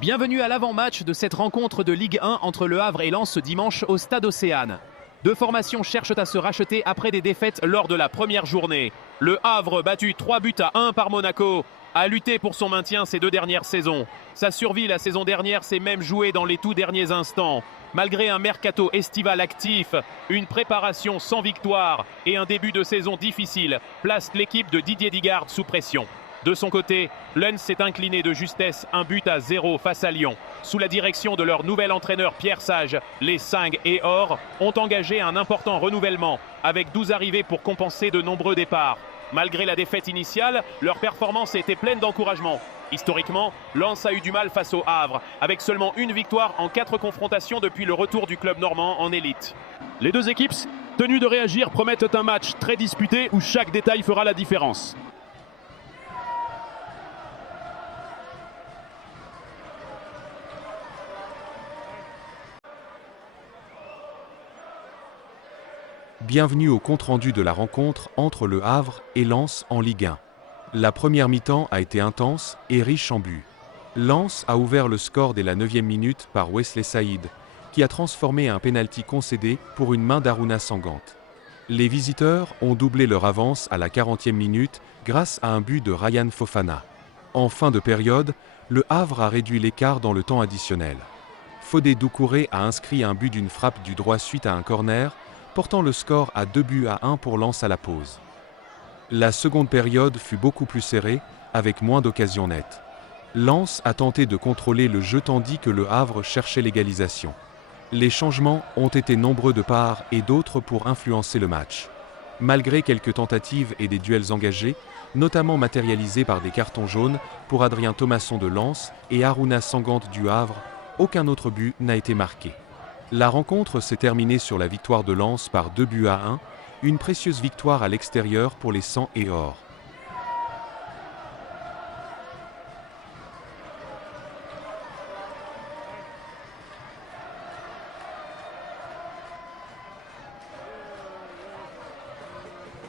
Bienvenue à l'avant-match de cette rencontre de Ligue 1 entre Le Havre et Lens ce dimanche au Stade Océane. Deux formations cherchent à se racheter après des défaites lors de la première journée. Le Havre, battu 3-1 par Monaco, a lutté pour son maintien ces deux dernières saisons. Sa survie la saison dernière s'est même jouée dans les tout derniers instants. Malgré un mercato estival actif, une préparation sans victoire et un début de saison difficile placent l'équipe de Didier Digard sous pression. De son côté, Lens s'est incliné de justesse 1-0 face à Lyon. Sous la direction de leur nouvel entraîneur Pierre Sage, les Sing et Or ont engagé un important renouvellement avec 12 arrivées pour compenser de nombreux départs. Malgré la défaite initiale, leur performance était pleine d'encouragement. Historiquement, Lens a eu du mal face au Havre, avec seulement une victoire en 4 confrontations depuis le retour du club normand en élite. Les deux équipes, tenues de réagir, promettent un match très disputé où chaque détail fera la différence. Bienvenue au compte-rendu de la rencontre entre Le Havre et Lens en Ligue 1. La première mi-temps a été intense et riche en buts. Lens a ouvert le score dès la 9e minute par Wesley Saïd, qui a transformé un pénalty concédé pour une main d'Aruna Sangante. Les visiteurs ont doublé leur avance à la 40e minute grâce à un but de Ryan Fofana. En fin de période, Le Havre a réduit l'écart dans le temps additionnel. Fodé Doucouré a inscrit un but d'une frappe du droit suite à un corner, portant le score à 2-1 pour Lens à la pause. La seconde période fut beaucoup plus serrée, avec moins d'occasions nettes. Lens a tenté de contrôler le jeu tandis que Le Havre cherchait l'égalisation. Les changements ont été nombreux de part et d'autre pour influencer le match. Malgré quelques tentatives et des duels engagés, notamment matérialisés par des cartons jaunes pour Adrien Thomasson de Lens et Aruna Sangante du Havre, aucun autre but n'a été marqué. La rencontre s'est terminée sur la victoire de Lens par 2-1, une précieuse victoire à l'extérieur pour les Sang et Or.